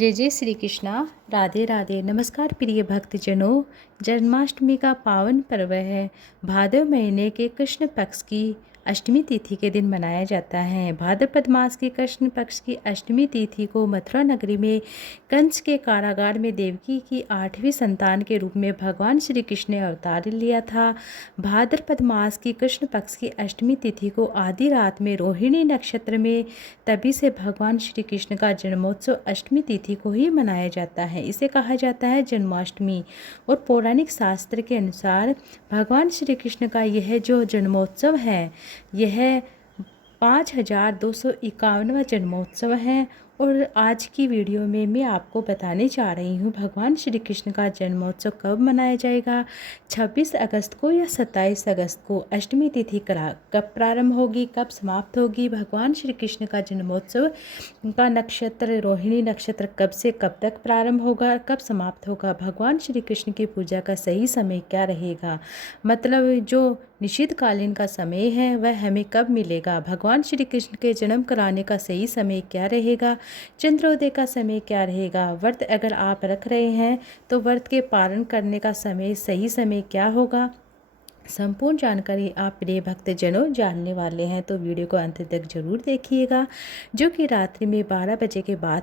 जय जय श्री कृष्णा। राधे राधे। नमस्कार प्रिय भक्तजनों। जन्माष्टमी का पावन पर्व है। भाद्र महीने के कृष्ण पक्ष की अष्टमी तिथि के दिन मनाया जाता है। भाद्रपद मास की कृष्ण पक्ष की अष्टमी तिथि को मथुरा नगरी में कंस के कारागार में देवकी की 8वीं संतान के रूप में भगवान श्री कृष्ण ने अवतार लिया था। भाद्रपद मास की कृष्ण पक्ष की अष्टमी तिथि को आधी रात में रोहिणी नक्षत्र में तभी से भगवान श्री कृष्ण का जन्मोत्सव अष्टमी तिथि को ही मनाया जाता है। इसे कहा जाता है जन्माष्टमी। और पौराणिक शास्त्र के अनुसार भगवान श्री कृष्ण का यह जो जन्मोत्सव है यह 5251वां जन्मोत्सव है। और आज की वीडियो में मैं आपको बताने जा रही हूँ भगवान श्री कृष्ण का जन्मोत्सव कब मनाया जाएगा, 26 अगस्त को या 27 अगस्त को। अष्टमी तिथि कब प्रारंभ होगी, कब समाप्त होगी। भगवान श्री कृष्ण का जन्मोत्सव का नक्षत्र रोहिणी नक्षत्र कब से कब तक प्रारंभ होगा, कब समाप्त होगा। भगवान श्री कृष्ण की पूजा का सही समय क्या रहेगा, मतलब जो निषिद्धकालीन का समय है वह हमें कब मिलेगा। भगवान श्री कृष्ण के जन्म कराने का सही समय क्या रहेगा, चंद्रोदय का समय क्या रहेगा। व्रत अगर आप रख रहे हैं तो व्रत के पालन करने का समय सही समय क्या होगा। संपूर्ण जानकारी आप प्रिय भक्तजनों जानने वाले हैं तो वीडियो को अंत तक जरूर देखिएगा। जो कि रात्रि में 12 बजे के बाद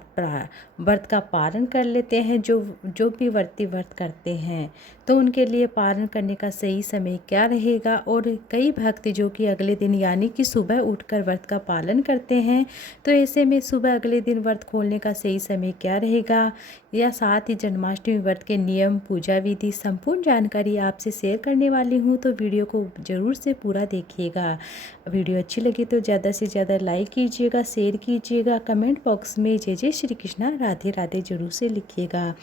व्रत का पालन कर लेते हैं, जो भी व्रत करते हैं तो उनके लिए पालन करने का सही समय क्या रहेगा। और कई भक्त जो कि अगले दिन यानी कि सुबह उठकर व्रत का पालन करते हैं तो ऐसे में सुबह अगले दिन व्रत खोलने का सही समय क्या रहेगा, या साथ ही जन्माष्टमी व्रत के नियम, पूजा विधि, संपूर्ण जानकारी आपसे शेयर करने वाली हूँ तो वीडियो को ज़रूर से पूरा देखिएगा। वीडियो अच्छी लगी तो ज़्यादा से ज़्यादा लाइक कीजिएगा, शेयर कीजिएगा, कमेंट बॉक्स में जय जय श्री कृष्णा राधे राधे जरूर से लिखिएगा।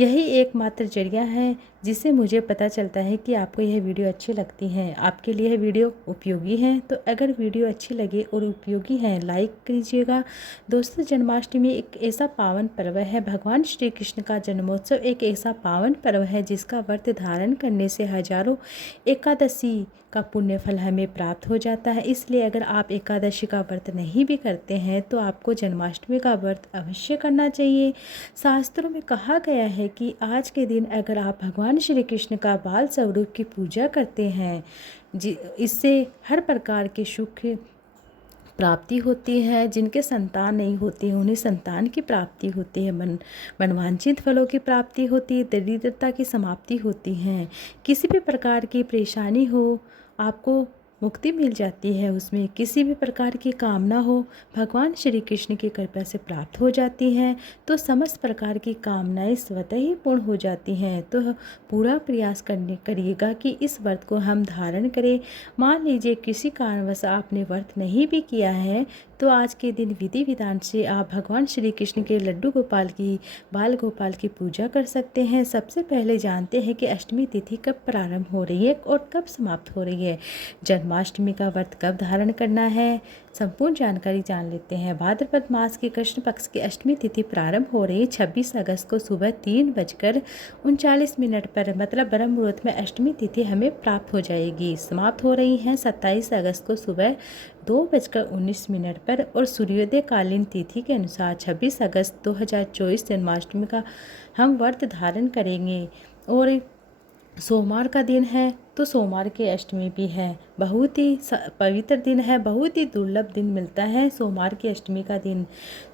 यही एकमात्र जरिया है जिससे मुझे पता चलता है कि आपको यह वीडियो अच्छी लगती है, आपके लिए यह वीडियो उपयोगी है। तो अगर वीडियो अच्छी लगे और उपयोगी है लाइक कीजिएगा। दोस्तों, जन्माष्टमी एक ऐसा पावन पर्व है, भगवान श्री कृष्ण का जन्मोत्सव एक ऐसा पावन पर्व है जिसका व्रत धारण करने से हजारों एकादशी का पुण्य फल हमें प्राप्त हो जाता है। इसलिए अगर आप एकादशी का व्रत नहीं भी करते हैं तो आपको जन्माष्टमी का व्रत अवश्य करना चाहिए। शास्त्रों में कहा गया है कि आज के दिन अगर आप भगवान श्री कृष्ण का बाल स्वरूप की पूजा करते हैं इससे हर प्रकार के सुख प्राप्ति होती है। जिनके संतान नहीं होती है उन्हें संतान की प्राप्ति होती है, मनवांछित फलों की प्राप्ति होती है, दरिद्रता की समाप्ति होती है। किसी भी प्रकार की परेशानी हो आपको मुक्ति मिल जाती है, उसमें किसी भी प्रकार की कामना हो भगवान श्री कृष्ण की कृपा से प्राप्त हो जाती हैं। तो समस्त प्रकार की कामनाएं स्वतः ही पूर्ण हो जाती हैं। तो पूरा प्रयास करिएगा कि इस व्रत को हम धारण करें। मान लीजिए किसी कारणवश आपने व्रत नहीं भी किया है तो आज के दिन विधि विधान से आप भगवान श्री कृष्ण के लड्डू गोपाल की, बाल गोपाल की पूजा कर सकते हैं। सबसे पहले जानते हैं कि अष्टमी तिथि कब प्रारंभ हो रही है और कब समाप्त हो रही है। जन्माष्टमी का व्रत कब धारण करना है, संपूर्ण जानकारी जान लेते हैं। भाद्रपद मास की कृष्ण पक्ष की अष्टमी तिथि प्रारंभ हो रही है 26 अगस्त को सुबह 3:39 पर, मतलब ब्रह्म मुहूर्त में अष्टमी तिथि हमें प्राप्त हो जाएगी। समाप्त हो रही है 27 अगस्त को सुबह 2:19 पर। और सूर्योदय कालीन तिथि के अनुसार 26 अगस्त 2024 जन्माष्टमी का हम व्रत धारण करेंगे। और सोमवार का दिन है तो सोमवार की अष्टमी भी है। बहुत ही पवित्र दिन है, बहुत ही दुर्लभ दिन मिलता है सोमवार की अष्टमी का दिन।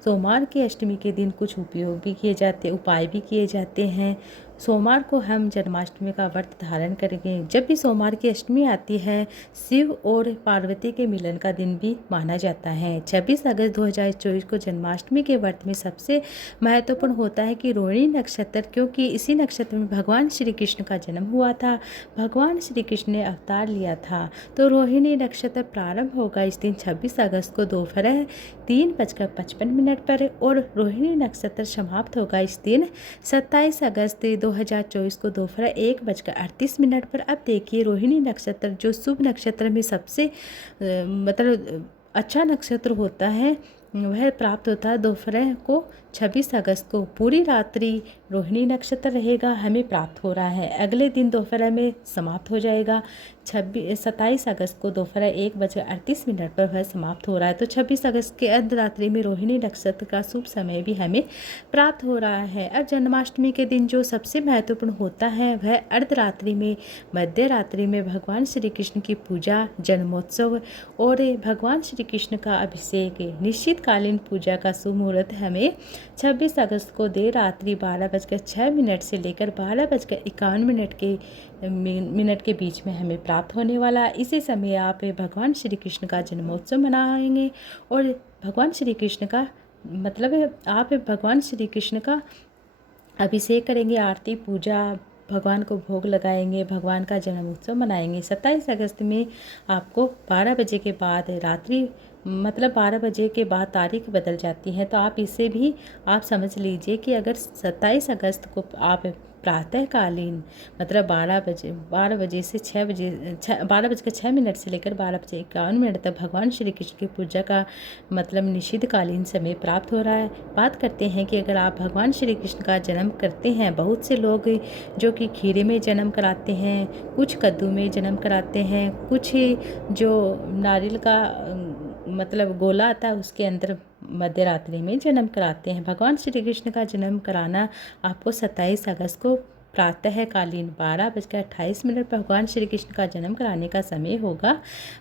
सोमवार की अष्टमी के दिन कुछ उपयोग भी किए जाते, उपाय भी किए जाते हैं। सोमवार को हम जन्माष्टमी का व्रत धारण करेंगे। जब भी सोमवार की अष्टमी आती है शिव और पार्वती के मिलन का दिन भी माना जाता है। 26 अगस्त 2024 को जन्माष्टमी के व्रत में सबसे महत्वपूर्ण होता है कि रोहिणी नक्षत्र, क्योंकि इसी नक्षत्र में भगवान श्री कृष्ण का जन्म हुआ था, भगवान श्री कृष्ण ने अवतार लिया था। तो रोहिणी नक्षत्र प्रारंभ होगा इस दिन 26 अगस्त को दोपहर 3:55 पर और रोहिणी नक्षत्र समाप्त होगा इस दिन 27 अगस्त 2024 को दोपहर 1:38 पर। अब देखिए रोहिणी नक्षत्र जो शुभ नक्षत्र में सबसे मतलब अच्छा नक्षत्र होता है वह प्राप्त होता है दोपहर को 26 अगस्त को पूरी रात्रि रोहिणी नक्षत्र रहेगा, हमें प्राप्त हो रहा है। अगले दिन दोपहर में समाप्त हो जाएगा। 27 अगस्त को दोपहर 1:38 पर वह समाप्त हो रहा है। तो 26 अगस्त के अर्धरात्रि में रोहिणी नक्षत्र का शुभ समय भी हमें प्राप्त हो रहा है। अब जन्माष्टमी के दिन जो सबसे महत्वपूर्ण होता है वह अर्धरात्रि में, मध्य रात्रि में भगवान श्री कृष्ण की पूजा, जन्मोत्सव और भगवान श्री कृष्ण का अभिषेक। निश्चितकालीन पूजा का शुभ मुहूर्त हमें 26 अगस्त को देर रात्रि 12:06 से लेकर 12:51 के बीच में हमें प्राप्त होने वाला। इसी समय आप भगवान श्री कृष्ण का जन्मोत्सव मनाएंगे और भगवान श्री कृष्ण का मतलब आप भगवान श्री कृष्ण का अभिषेक करेंगे, आरती पूजा, भगवान को भोग लगाएंगे, भगवान का जन्मोत्सव मनाएंगे। 27 अगस्त में आपको 12 बजे के बाद रात्रि 12 बजे के बाद तारीख बदल जाती है। तो आप इसे भी आप समझ लीजिए कि अगर 27 अगस्त को आप प्रातःकालीन 12 बजे से 6 बजे 12:06 से लेकर 12:51 तक भगवान श्री कृष्ण की पूजा का निषिद्धकालीन समय प्राप्त हो रहा है। बात करते हैं कि अगर आप भगवान श्री कृष्ण का जन्म करते हैं, बहुत से लोग जो कि खीरे में जन्म कराते हैं, कुछ कद्दू में जन्म कराते हैं, कुछ जो नारियल का गोला आता है उसके अंदर मध्य रात्रि में जन्म कराते हैं। भगवान श्री कृष्ण का जन्म कराना आपको 27 अगस्त को प्रातःकालीन 12:28 पर भगवान श्री कृष्ण का जन्म कराने का समय होगा।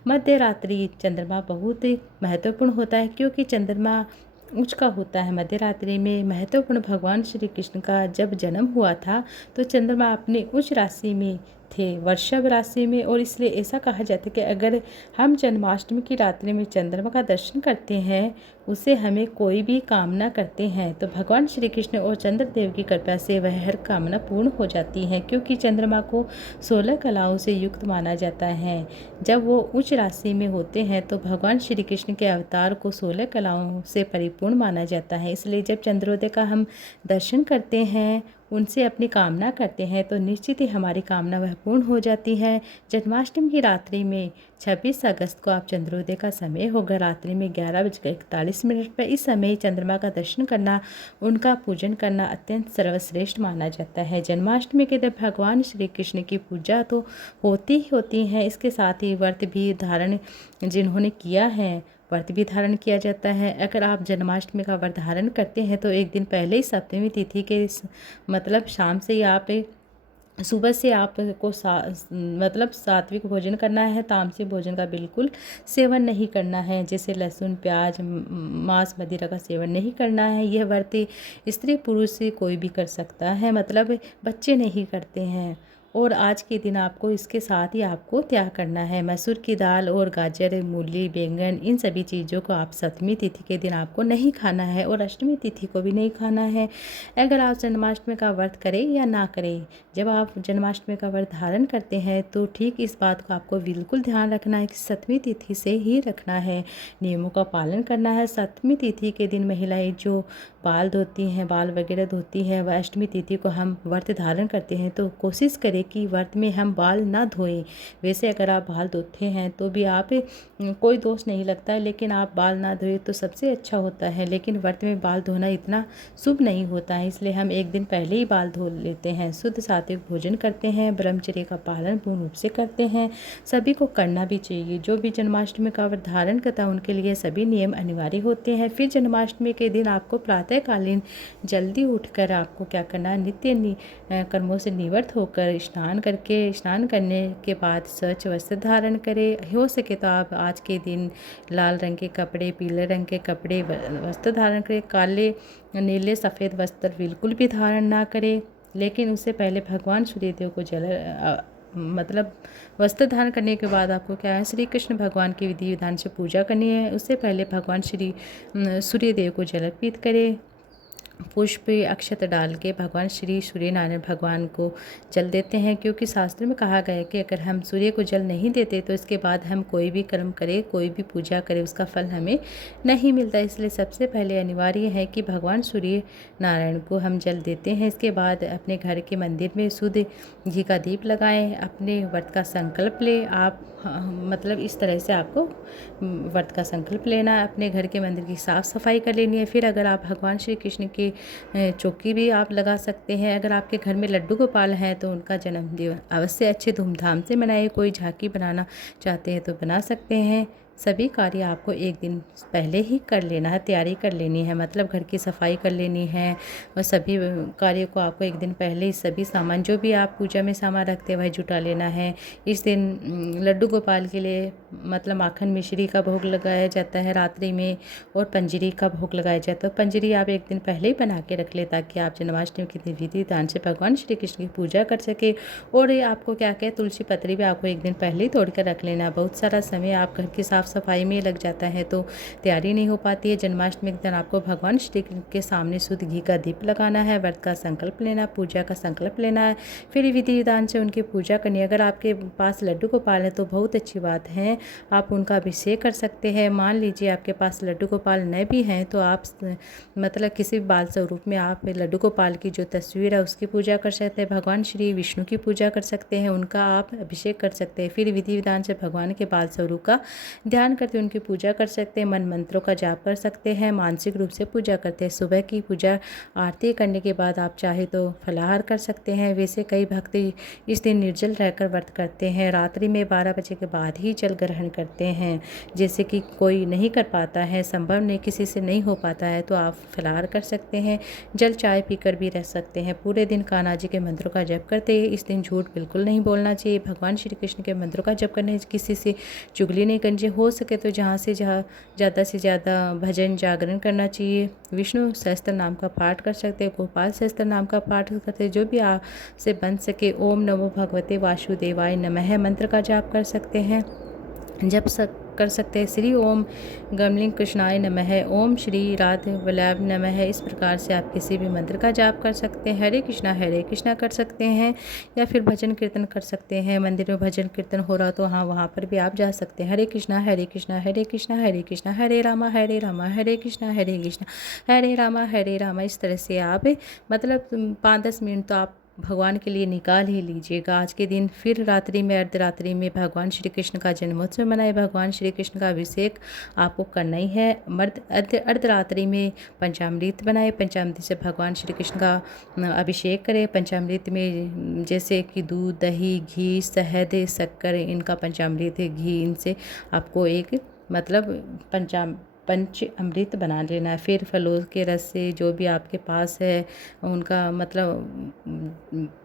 मध्य रात्रि चंद्रमा बहुत महत्वपूर्ण होता है क्योंकि चंद्रमा उच्च का होता है। मध्य रात्रि में महत्वपूर्ण भगवान श्री कृष्ण का जब जन्म हुआ था तो चंद्रमा अपने उच्च राशि में थे, वृषभ राशि में, और इसलिए ऐसा कहा जाता है कि अगर हम जन्माष्टमी की रात्रि में चंद्रमा का दर्शन करते हैं, उसे हमें कोई भी कामना करते हैं तो भगवान श्री कृष्ण और चंद्रदेव की कृपा से वह हर कामना पूर्ण हो जाती है। क्योंकि चंद्रमा को 16 कलाओं से युक्त माना जाता है। जब वो उच्च राशि में होते हैं तो भगवान श्री कृष्ण के अवतार को 16 कलाओं से परिपूर्ण माना जाता है। इसलिए जब चंद्रोदय का हम दर्शन करते हैं, उनसे अपनी कामना करते हैं तो निश्चित ही हमारी कामना वह पूर्ण हो जाती है। जन्माष्टमी की रात्रि में 26 अगस्त को आप चंद्रोदय का समय होगा रात्रि में 11:41 पर। इस समय चंद्रमा का दर्शन करना, उनका पूजन करना अत्यंत सर्वश्रेष्ठ माना जाता है। जन्माष्टमी के दिन भगवान श्री कृष्ण की पूजा तो होती है, इसके साथ ही व्रत भी धारण जिन्होंने किया है व्रत भी धारण किया जाता है। अगर आप जन्माष्टमी का व्रत धारण करते हैं तो एक दिन पहले ही सप्तमी तिथि के शाम से ही आप सुबह से आपको सात्विक भोजन करना है, तामसिक भोजन का बिल्कुल सेवन नहीं करना है, जैसे लहसुन, प्याज, मांस, मदिरा का सेवन नहीं करना है। यह व्रत स्त्री पुरुष कोई भी कर सकता है, बच्चे नहीं करते हैं। और आज के दिन आपको इसके साथ ही आपको त्याग करना है। मसूर की दाल और गाजर, मूली, बैंगन, इन सभी चीज़ों को आप सप्तमी तिथि के दिन आपको नहीं खाना है और अष्टमी तिथि को भी नहीं खाना है। अगर आप जन्माष्टमी का व्रत करें या ना करें, जब आप जन्माष्टमी का व्रत धारण करते हैं तो ठीक इस बात को आपको बिल्कुल ध्यान रखना है कि सप्तमी तिथि से ही रखना है, नियमों का पालन करना है। सप्तमी तिथि के दिन महिलाएं जो बाल धोती हैं, बाल वगैरह धोती हैं, वह अष्टमी तिथि को हम व्रत धारण करते हैं तो कोशिश करें कि व्रत में हम बाल ना धोएं। वैसे अगर आप बाल धोते हैं तो भी आप कोई दोष नहीं लगता है, लेकिन आप बाल ना धोएं तो सबसे अच्छा होता है। लेकिन व्रत में बाल धोना इतना शुभ नहीं होता है, इसलिए हम एक दिन पहले ही बाल धो लेते हैं। शुद्ध सात्विक भोजन करते हैं, ब्रह्मचर्य का पालन पूर्ण रूप से करते हैं। सभी को करना भी चाहिए। जो भी जन्माष्टमी का व्रत धारण करता है उनके लिए सभी नियम अनिवार्य होते हैं। फिर जन्माष्टमी के दिन आपको प्रातःकालीन जल्दी उठकर आपको क्या करना है, नित्य कर्मों से निवृत्त होकर स्नान करने के बाद स्वच्छ वस्त्र धारण करें। हो सके तो आप आज के दिन लाल रंग के कपड़े, पीले रंग के कपड़े वस्त्र धारण करें। काले, नीले, सफ़ेद वस्त्र बिल्कुल भी धारण ना करें। लेकिन उससे पहले भगवान सूर्यदेव को वस्त्र धारण करने के बाद आपको क्या है, श्री कृष्ण भगवान की विधि विधान से पूजा करनी है। उससे पहले भगवान श्री सूर्यदेव को जल अर्पित करें। पुष्प अक्षत डाल के भगवान श्री सूर्य नारायण भगवान को जल देते हैं, क्योंकि शास्त्र में कहा गया है कि अगर हम सूर्य को जल नहीं देते तो इसके बाद हम कोई भी कर्म करें, कोई भी पूजा करें, उसका फल हमें नहीं मिलता। इसलिए सबसे पहले अनिवार्य है कि भगवान सूर्य नारायण को हम जल देते हैं। इसके बाद अपने घर के मंदिर में शुद्ध घी का दीप लगाएं, अपने व्रत का संकल्प लें। आप मतलब इस तरह से आपको व्रत का संकल्प लेना है, अपने घर के मंदिर की साफ़ सफाई कर लेनी है। फिर अगर आप भगवान श्री कृष्ण की चौकी भी आप लगा सकते हैं। अगर आपके घर में लड्डू गोपाल हैं तो उनका जन्मदिन अवश्य अच्छे धूमधाम से मनाइए। कोई झांकी बनाना चाहते हैं तो बना सकते हैं। सभी कार्य आपको एक दिन पहले ही कर लेना है, तैयारी कर लेनी है, मतलब घर की सफाई कर लेनी है और सभी कार्यों को आपको एक दिन पहले ही सभी सामान जो भी आप पूजा में सामान रखते हैं वही जुटा लेना है। इस दिन लड्डू गोपाल के लिए मतलब माखन मिश्री का भोग लगाया जाता है रात्रि में, और पंजरी का भोग लगाया जाता है। पंजरी आप एक दिन पहले ही बना के रख ले ताकि आप जन्माष्टमी के दिन विधि विधान से भगवान श्री कृष्ण की पूजा कर सके। और ये आपको क्या क्या तुलसी पत्री भी आपको एक दिन पहले ही तोड़ कर रख लेना है। बहुत सारा समय आप घर की साफ सफाई में लग जाता है तो तैयारी नहीं हो पाती है। जन्माष्टमी के दिन आपको भगवान श्री कृष्ण के सामने शुद्ध घी का दीप लगाना है, व्रत का संकल्प लेना, पूजा का संकल्प लेना है, फिर विधि विधान से उनकी पूजा करनी है। अगर आपके पास लड्डू गोपाल है तो बहुत अच्छी बात है, आप उनका अभिषेक कर सकते हैं। मान लीजिए आपके पास लड्डू गोपाल न भी हैं तो आप मतलब किसी भी बाल स्वरूप में आप लड्डू गोपाल की जो तस्वीर है उसकी पूजा कर सकते हैं। भगवान श्री विष्णु की पूजा कर सकते हैं, उनका आप अभिषेक कर सकते हैं। फिर विधि विधान से भगवान के बाल स्वरूप का ध्यान करते उनकी पूजा कर सकते हैं, मन मंत्रों का जाप कर सकते हैं, मानसिक रूप से पूजा करते हैं। सुबह की पूजा आरती करने के बाद आप चाहे तो फलाहार कर सकते हैं। वैसे कई भक्त इस दिन निर्जल रहकर व्रत करते हैं, रात्रि में 12 बजे के बाद ही जल ग्रहण करते हैं। जैसे कि कोई नहीं कर पाता है, संभव नहीं, किसी से नहीं हो पाता है तो आप फलाहार कर सकते हैं, जल चाय पीकर भी रह सकते हैं। पूरे दिन कान्हा जी के मंत्रों का जप करते हैं। इस दिन झूठ बिल्कुल नहीं बोलना चाहिए, भगवान श्री कृष्ण के मंत्रों का जप करने, किसी से चुगली नहीं करनी चाहिए। हो सके तो जहाँ ज़्यादा से ज़्यादा भजन जागरण करना चाहिए। विष्णु सहस्त्र नाम का पाठ कर सकते हैं, गोपाल सहस्त्र नाम का पाठ करते हैं। जो भी आपसे बन सके, ओम नमो भगवते वासुदेवाय नमः मंत्र का जाप कर सकते हैं, कर सकते हैं। श्री ओम गमलिंग कृष्णाय नमः, ओम श्री राधे वल्लभ नमः। इस प्रकार से आप किसी भी मंत्र का जाप कर सकते हैं। हरे कृष्णा कर सकते हैं, या फिर भजन कीर्तन कर सकते हैं। मंदिर में भजन कीर्तन हो रहा तो हाँ वहाँ पर भी आप जा सकते हैं। हरे कृष्णा हरे कृष्णा हरे कृष्णा हरे कृष्णा हरे रामा हरे कृष्णा हरे रामा। इस तरह से आप मतलब 5-10 मिनट तो आप भगवान के लिए निकाल ही लीजिएगा आज के दिन। फिर रात्रि में अर्धरात्रि में भगवान श्री कृष्ण का जन्मोत्सव मनाए, भगवान श्री कृष्ण का अभिषेक आपको करना ही है। अर्धरात्रि में पंचामृत बनाए, पंचामृत से भगवान श्री कृष्ण का अभिषेक करें। पंचामृत में जैसे कि दूध, दही, घी, शहद, शक्कर, इनका पंचामृत है, घी, इनसे आपको एक मतलब पंच अमृत बना लेना है। फिर फलों के रस से जो भी आपके पास है उनका मतलब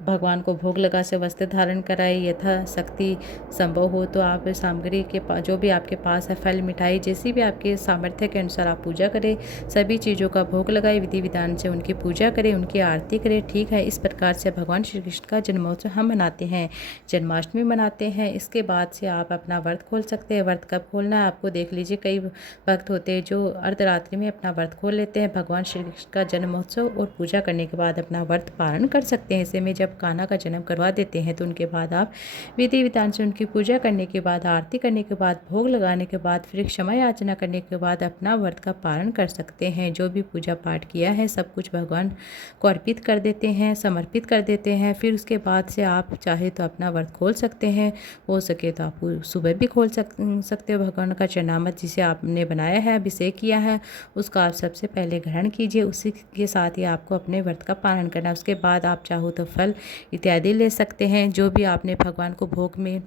भगवान को भोग लगा से वस्त्र धारण कराए। यथा शक्ति संभव हो तो आप सामग्री के जो भी आपके पास है, फल, मिठाई, जैसी भी आपके सामर्थ्य के अनुसार आप पूजा करें। सभी चीज़ों का भोग लगाए, विधि विधान से उनकी पूजा करें, उनकी आरती करें। ठीक है, इस प्रकार से भगवान श्री कृष्ण का जन्मोत्सव हम मनाते हैं, जन्माष्टमी मनाते हैं। इसके बाद से आप अपना व्रत खोल सकते हैं। व्रत कब खोलना है आपको देख लीजिए। कई भक्त होते हैं जो अर्धरात्रि में अपना व्रत खोल लेते हैं। भगवान श्री कृष्ण का जन्मोत्सव और पूजा करने के बाद अपना व्रत पारण कर सकते हैं। ऐसे में जब कान्हा का जन्म करवा देते हैं तो उनके बाद आप विधि विधान से उनकी पूजा करने के बाद, आरती करने के बाद, भोग लगाने के बाद, फिर क्षमा याचना करने के बाद अपना व्रत का पारण कर सकते हैं। जो भी पूजा पाठ किया है सब कुछ भगवान को अर्पित कर देते हैं, समर्पित कर देते हैं। फिर उसके बाद से आप चाहे तो अपना व्रत खोल सकते हैं, हो सके तो आप सुबह भी खोल सकते हो। भगवान का चरणामृत जिसे आपने बनाया है, अभिषेक किया है, उसका आप सबसे पहले ग्रहण कीजिए। उसी के साथ ही आपको अपने व्रत का पालन करना है। उसके बाद आप चाहो तो फल इत्यादि ले सकते हैं। जो भी आपने भगवान को भोग में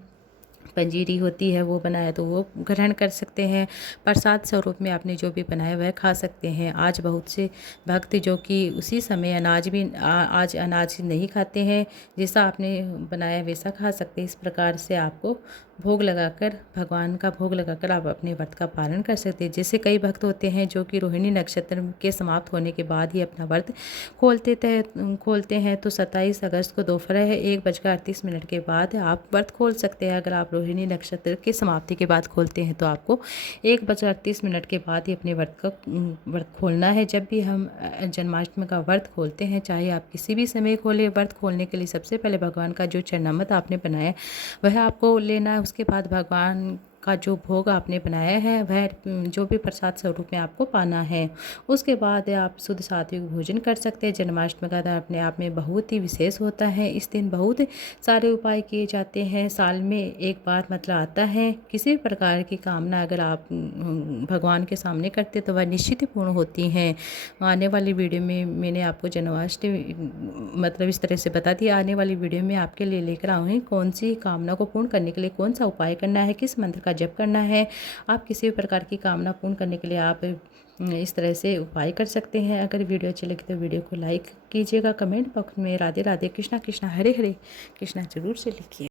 पंजीरी होती है वो बनाया तो वो ग्रहण कर सकते हैं। प्रसाद स्वरूप में आपने जो भी बनाया वह खा सकते हैं। आज बहुत से भक्त जो कि उसी समय आज अनाज नहीं खाते हैं, जैसा आपने बनाया वैसा खा सकते हैं। इस प्रकार से आपको भोग लगाकर, भगवान का भोग लगाकर आप अपने व्रत का पालन कर सकते हैं। जैसे कई भक्त होते हैं जो कि रोहिणी नक्षत्र के समाप्त होने के बाद ही अपना व्रत खोलते हैं तो 27 अगस्त को दोपहर 1:38 के बाद आप व्रत खोल सकते हैं। अगर आप रोहिणी नक्षत्र के समाप्ति के बाद खोलते हैं तो आपको 1:38 के बाद ही अपने व्रत खोलना है। जब भी हम जन्माष्टमी का व्रत खोलते हैं, चाहे आप किसी भी समय खोलें, व्रत खोलने के लिए सबसे पहले भगवान का जो चरणामृत आपने बनाया वह आपको लेना है। उसके बाद भगवान का जो भोग आपने बनाया है वह जो भी प्रसाद स्वरूप में आपको पाना है। उसके बाद आप शुद्ध सात्विक भोजन कर सकते हैं। जन्माष्टमी का दिन अपने आप में बहुत ही विशेष होता है। इस दिन बहुत सारे उपाय किए जाते हैं। साल में एक बार मतलब आता है। किसी भी प्रकार की कामना अगर आप भगवान के सामने करते तो वह निश्चित ही पूर्ण होती हैं। आने वाली वीडियो में मैंने आपको जन्माष्टमी मतलब इस तरह से बता दिया। आने वाली वीडियो में आपके लिए लेकर आऊँगी कौन सी कामना को पूर्ण करने के लिए कौन सा उपाय करना है, किस मंत्र का जप करना है। आप किसी भी प्रकार की कामना पूर्ण करने के लिए आप इस तरह से उपाय कर सकते हैं। अगर वीडियो अच्छी लगी तो वीडियो को लाइक कीजिएगा। कमेंट बॉक्स में राधे राधे कृष्णा कृष्णा हरे हरे कृष्णा जरूर से लिखिए।